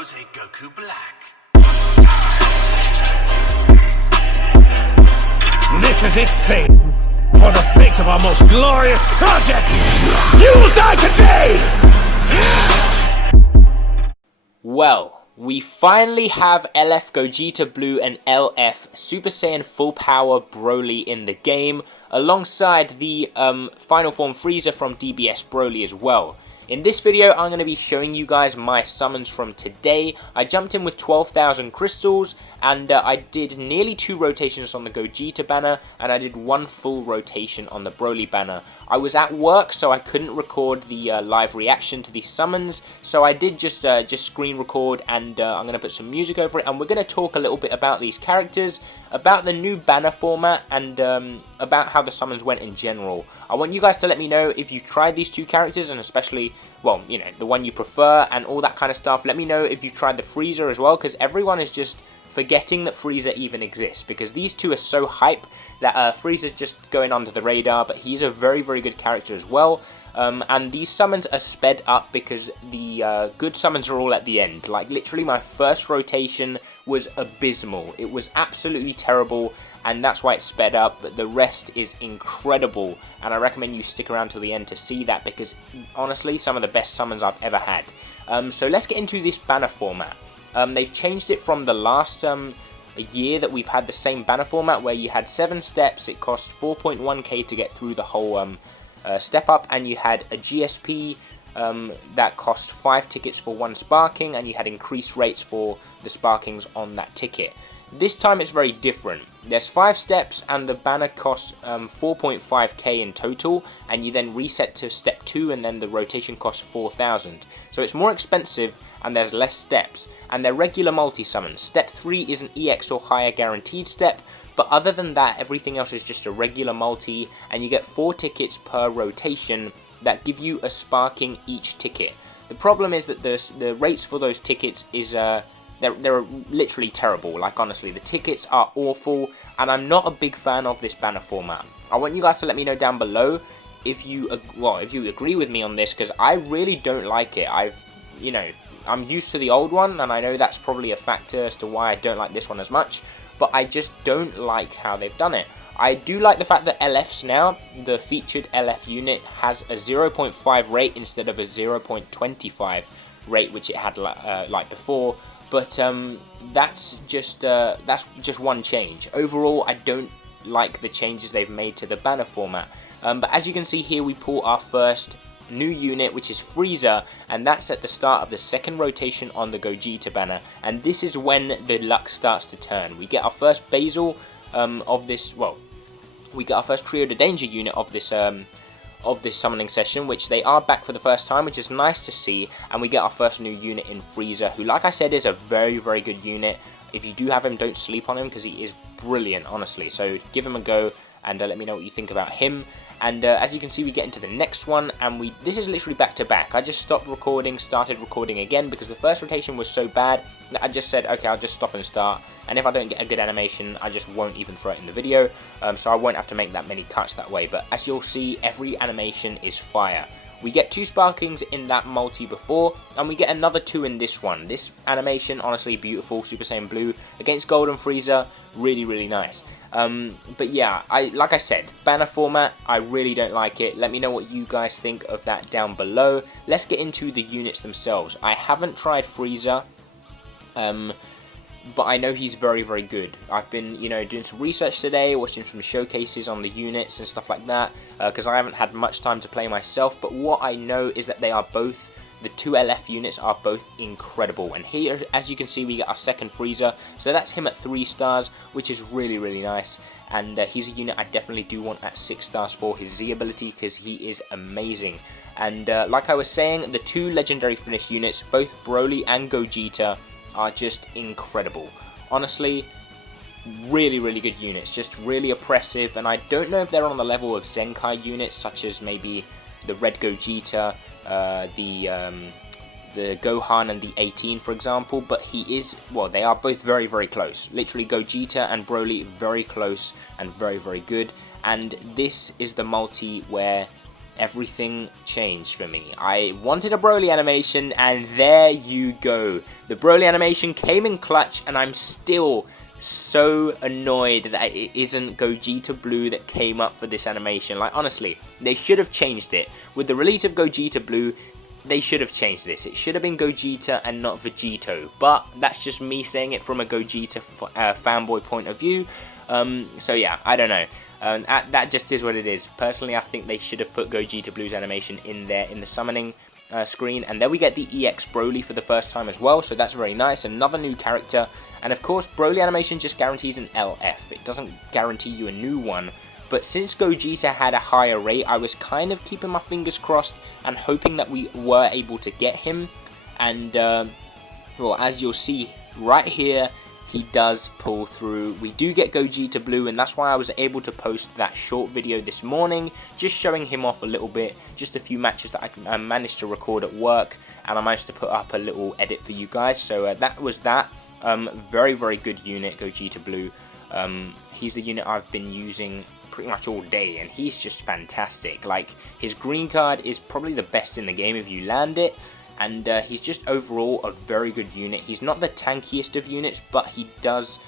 Rose Goku Black. This is its sake. For the sake of our most glorious project, you will die today! Well, we finally have LF Gogeta Blue and LF Super Saiyan Full Power Broly in the game, alongside the Final Form Frieza from DBS Broly as well. In this video, I'm going to be showing you guys my summons from today. I jumped in with 12,000 crystals, and I did nearly 2 rotations on the Gogeta banner, and I did 1 full rotation on the Broly banner. I was at work, so I couldn't record the live reaction to these summons, so I did just screen record, and I'm going to put some music over it, and we're going to talk a little bit about these characters, about the new banner format, and about how the summons went in general. I want you guys to let me know if you've tried these 2 characters, and especially, well, you know, the one you prefer and all that kind of stuff. Let me know if you've tried the Frieza as well, because everyone is just forgetting that Frieza even exists, because these 2 are so hype that Frieza's just going under the radar, but he's a very, very good character as well. And these summons are sped up because the good summons are all at the end. Like, literally, my first rotation was abysmal. It was absolutely terrible, and that's why it's sped up. But the rest is incredible, and I recommend you stick around till the end to see that, because honestly, some of the best summons I've ever had. So let's get into this banner format. They've changed it from the last a year that we've had the same banner format, where you had 7 steps. It cost 4.1k to get through the whole step up, and you had a GSP that cost 5 tickets for 1 sparking, and you had increased rates for the sparkings on that ticket. This time it's very different. There's 5 steps, and the banner costs 4.5k in total, and you then reset to step 2, and then the rotation costs 4,000. So it's more expensive, and there's less steps, and they're regular multi-summons. Step 3 is an EX or higher guaranteed step, but other than that, everything else is just a regular multi, and you get 4 tickets per rotation that give you a sparking each ticket. The problem is that the rates for those tickets is they're literally terrible. Like, honestly, the tickets are awful, and I'm not a big fan of this banner format. I want you guys to let me know down below if you agree with me on this, because I really don't like it. I'm used to the old one, and I know that's probably a factor as to why I don't like this one as much, but I just don't like how they've done it. I do like the fact that LFs now, the featured LF unit, has a 0.5 rate instead of a 0.25 rate, which it had like before. But that's just one change. Overall, I don't like the changes they've made to the banner format. But as you can see here, we pull our first new unit, which is Frieza, and that's at the start of the 2nd rotation on the Gogeta banner, and this is when the luck starts to turn. We get our first Basil of this, well, we get our first Trio de Danger unit of this summoning session, which they are back for the first time, which is nice to see, and we get our first new unit in Frieza, who, like I said, is a very, very good unit. If you do have him, don't sleep on him, because he is brilliant, honestly. So give him a go, and let me know what you think about him. And as you can see, we get into the next one, and this is literally back to back. I just stopped recording, started recording again, because the first rotation was so bad that I just said, okay, I'll just stop and start, and if I don't get a good animation, I just won't even throw it in the video, so I won't have to make that many cuts that way. But as you'll see, every animation is fire. We get 2 sparkings in that multi before, and we get another 2 in this one. This animation, honestly, beautiful. Super Saiyan Blue against Golden Frieza, really, really nice. But yeah, like I said, banner format, I really don't like it. Let me know what you guys think of that down below. Let's get into the units themselves. I haven't tried Frieza, but I know he's very, very good. I've been, doing some research today, watching some showcases on the units and stuff like that, because I haven't had much time to play myself. But what I know is that they are both, the 2 LF units are both incredible. And here, as you can see, we get our 2nd Frieza, so that's him at 3 stars, which is really, really nice. And he's a unit I definitely do want at 6 stars for his Z ability, because he is amazing. And like I was saying, the 2 legendary finish units, both Broly and Gogeta, are just incredible. Honestly, really, really good units, just really oppressive, and I don't know if they're on the level of Zenkai units, such as maybe the Red Gogeta, the Gohan and the 18, for example, but he is, well, they are both very, very close. Literally, Gogeta and Broly, very close and very, very good. And this is the multi where everything changed for me. I wanted a Broly animation, and there you go. The Broly animation came in clutch, and I'm still so annoyed that it isn't Gogeta Blue that came up for this animation. Like, honestly, they should have changed it. With the release of Gogeta Blue, they should have changed this. It should have been Gogeta and not Vegito. But that's just me saying it from a Gogeta fanboy point of view. So yeah, I don't know. That just is what it is. Personally, I think they should have put Gogeta Blue's animation in there in the summoning screen. And then we get the EX Broly for the first time as well, so that's very nice. Another new character. And of course, Broly animation just guarantees an LF. It doesn't guarantee you a new one. But since Gogeta had a higher rate, I was kind of keeping my fingers crossed and hoping that we were able to get him. And, well, as you'll see right here, he does pull through. We do get Gogeta Blue, and that's why I was able to post that short video this morning, just showing him off a little bit, just a few matches that I managed to record at work, and I managed to put up a little edit for you guys. So that was that. Very, very good unit, Gogeta Blue. He's the unit I've been using pretty much all day, and he's just fantastic. Like, his green card is probably the best in the game if you land it. And he's just overall a very good unit. He's not the tankiest of units, but he does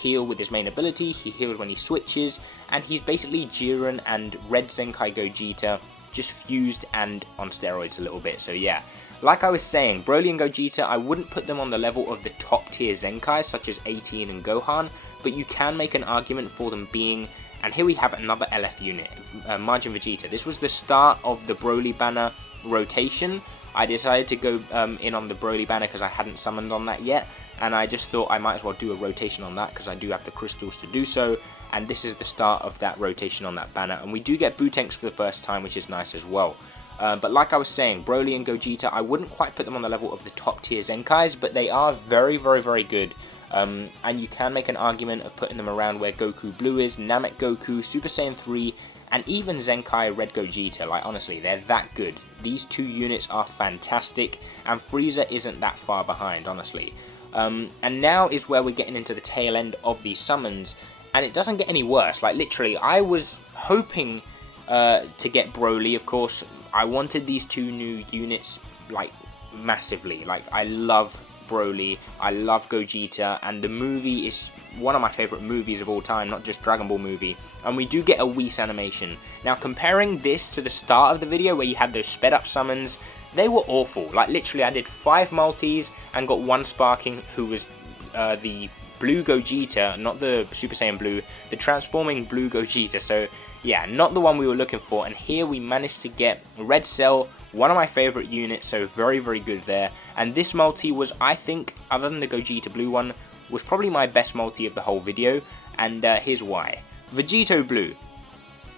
heal with his main ability. He heals when he switches, and he's basically Jiren and Red Zenkai Gogeta just fused and on steroids a little bit. So yeah, like I was saying, Broly and Gogeta, I wouldn't put them on the level of the top tier Zenkai such as 18 and Gohan, but you can make an argument for them being. And here we have another LF unit, Majin Vegeta. This was the start of the Broly banner rotation. I decided to go in on the Broly banner because I hadn't summoned on that yet, and I just thought I might as well do a rotation on that because I do have the crystals to do so, and this is the start of that rotation on that banner. And we do get Bootenks for the first time, which is nice as well. But like I was saying, Broly and Gogeta, I wouldn't quite put them on the level of the top tier Zenkais, but they are very, very, very good. And you can make an argument of putting them around where Goku Blue is, Namek Goku, Super Saiyan 3, and even Zenkai Red Gogeta. Like, honestly, they're that good. These two units are fantastic, and Frieza isn't that far behind, honestly. And now is where we're getting into the tail end of these summons, and it doesn't get any worse. Like, literally, I was hoping to get Broly, of course. I wanted these two new units, like, massively. Like, I love Broly, I love Gogeta, and the movie is one of my favourite movies of all time, not just Dragon Ball movie, and we do get a Whis animation. Now, comparing this to the start of the video where you had those sped up summons, they were awful. Like, literally, I did 5 multis and got 1 sparking, who was the blue Gogeta, not the Super Saiyan Blue, the transforming blue Gogeta. So yeah, not the one we were looking for, and here we managed to get Red Cell, one of my favourite units, so very, very good there. And this multi was, I think, other than the Gogeta Blue one, was probably my best multi of the whole video, and here's why. Vegito Blue,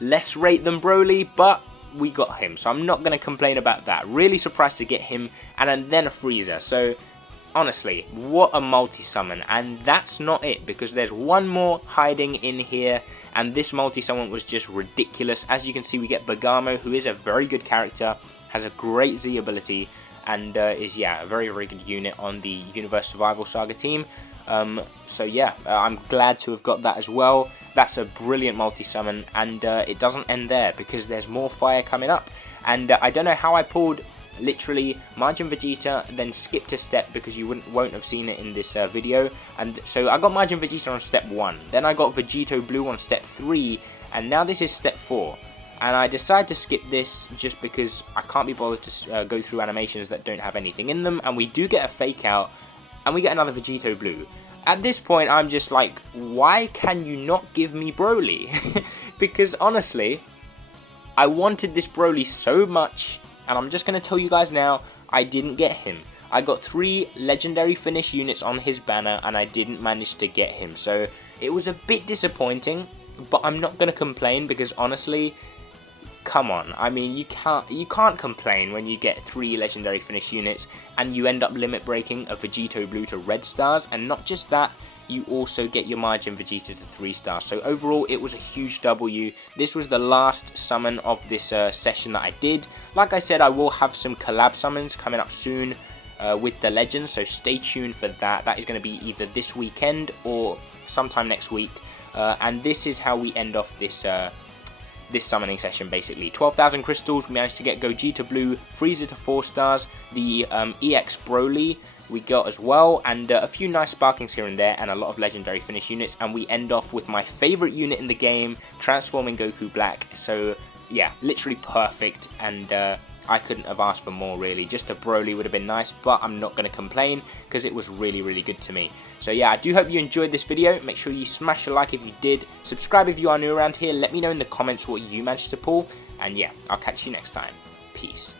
less rate than Broly, but we got him, so I'm not going to complain about that. Really surprised to get him, and then a Frieza. So honestly, what a multi-summon. And that's not it, because there's one more hiding in here, and this multi-summon was just ridiculous. As you can see, we get Bergamo, who is a very good character, has a great Z ability, and is, yeah, a very, very good unit on the Universe Survival Saga team. So yeah, I'm glad to have got that as well. That's a brilliant multi-summon, and it doesn't end there, because there's more fire coming up. And I don't know how I pulled literally Majin Vegeta, then skipped a step because you won't have seen it in this video. And so I got Majin Vegeta on step 1, then I got Vegito Blue on step 3, and now this is step 4. And I decided to skip this just because I can't be bothered to go through animations that don't have anything in them. And we do get a fake out, and we get another Vegito Blue. At this point, I'm just like, why can you not give me Broly? Because honestly, I wanted this Broly so much, and I'm just going to tell you guys now, I didn't get him. I got 3 legendary finish units on his banner, and I didn't manage to get him. So it was a bit disappointing, but I'm not going to complain, because honestly, come on, I mean, you can't complain when you get 3 legendary finish units and you end up limit breaking a Vegito Blue to red stars, and not just that, you also get your Majin Vegeta to 3 stars. So overall, it was a huge W. This was the last summon of this session that I did. Like I said, I will have some collab summons coming up soon with the legends, so stay tuned for that. That is going to be either this weekend or sometime next week. And this is how we end off this this summoning session basically. 12,000 crystals, we managed to get Gogeta Blue, Frieza to 4 stars, the EX BROLY we got as well, and a few nice sparkings here and there, and a lot of legendary finish units, and we end off with my favourite unit in the game, transforming Goku Black. So yeah, literally perfect, and I couldn't have asked for more really. Just a Broly would have been nice, but I'm not going to complain because it was really good to me. So yeah, I do hope you enjoyed this video. Make sure you smash a like if you did, subscribe if you are new around here, let me know in the comments what you managed to pull, and yeah, I'll catch you next time. Peace.